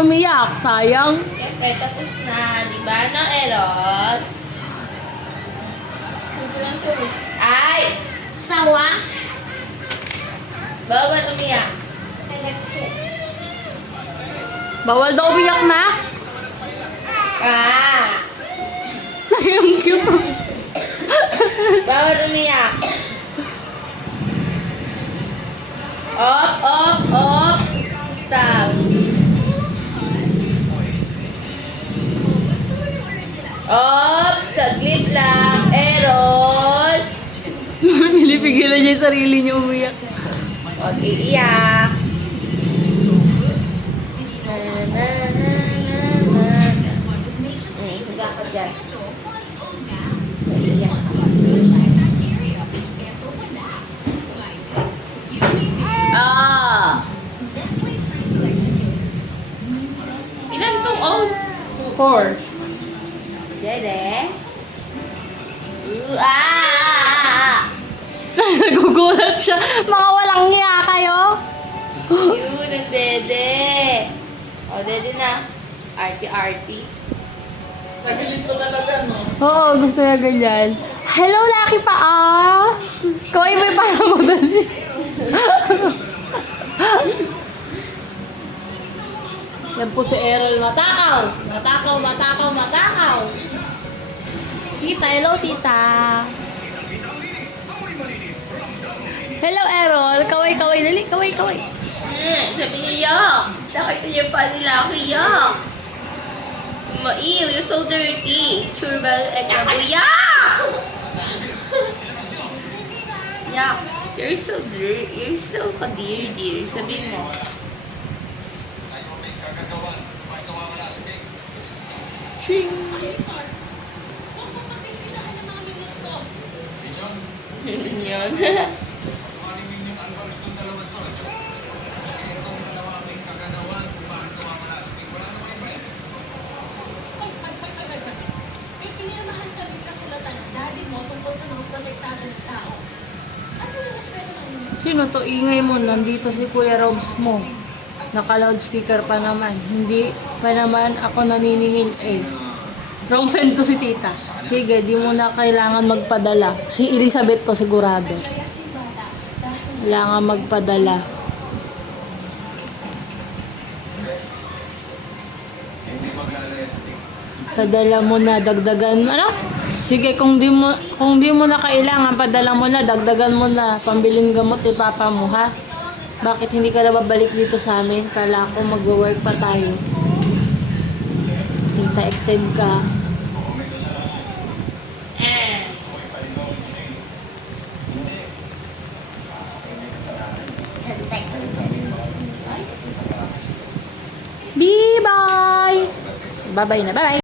umiyak. Sayang. Siyempre, tapos na. Diba, no, Eron? Ay! Sawa. Bawal umiyak. Bawal daw umiyak na. Ah! Ang cute. Bawal umiyak. Off, off, off. Stop. Off. Saglit lang. Eron. Pinipigilan niya yung sarili niya umiyak. Huwag iiyak. Na, na, na, na, na. Higa ka dyan. Iiyak. Ah! Ilan tong oats? 4. Dede? Ah! Nagugulat siya. Mga walang hiya kayo. Yun, ang dede. O, dede na. Arty-arty. Nagalit ko talaga, no? Oo, gusto niya ganyan. Hello, Lucky pa ah. Kaway mo yung parang mo dali. Yan po si Errol. Matakaw. Matakaw, matakaw, matakaw. Tita, hello tita. Hello Errol. Kaway, kaway. Dali, kaway, kaway. Sabi niya, yuck. Nakita niya pa nila ako, yuck. Ew, you're so dirty. Sure ba? Yuck! Yuck. You're so dirty. You're so kadir-dir. Sabi mo. Ching! Yun. Sino to? Ingay mo. Nandito si Kuya Robs mo. Naka-loudspeaker pa naman. Hindi pa naman ako naniningil eh. Wrong send to si tita. Sige, di mo na kailangan magpadala. Si Elizabeth to sigurado. Kailangan magpadala. Padala mo na, dagdagan. Ano? Sige, kung di mo na kailangan, padala mo na, dagdagan mo na, pambiling gamot ni papa mo, ha? Bakit hindi ka na babalik dito sa amin? Kala ko mag-work pa tayo. Tita, extend ka. Bye-bye! Bye-bye na, bye-bye!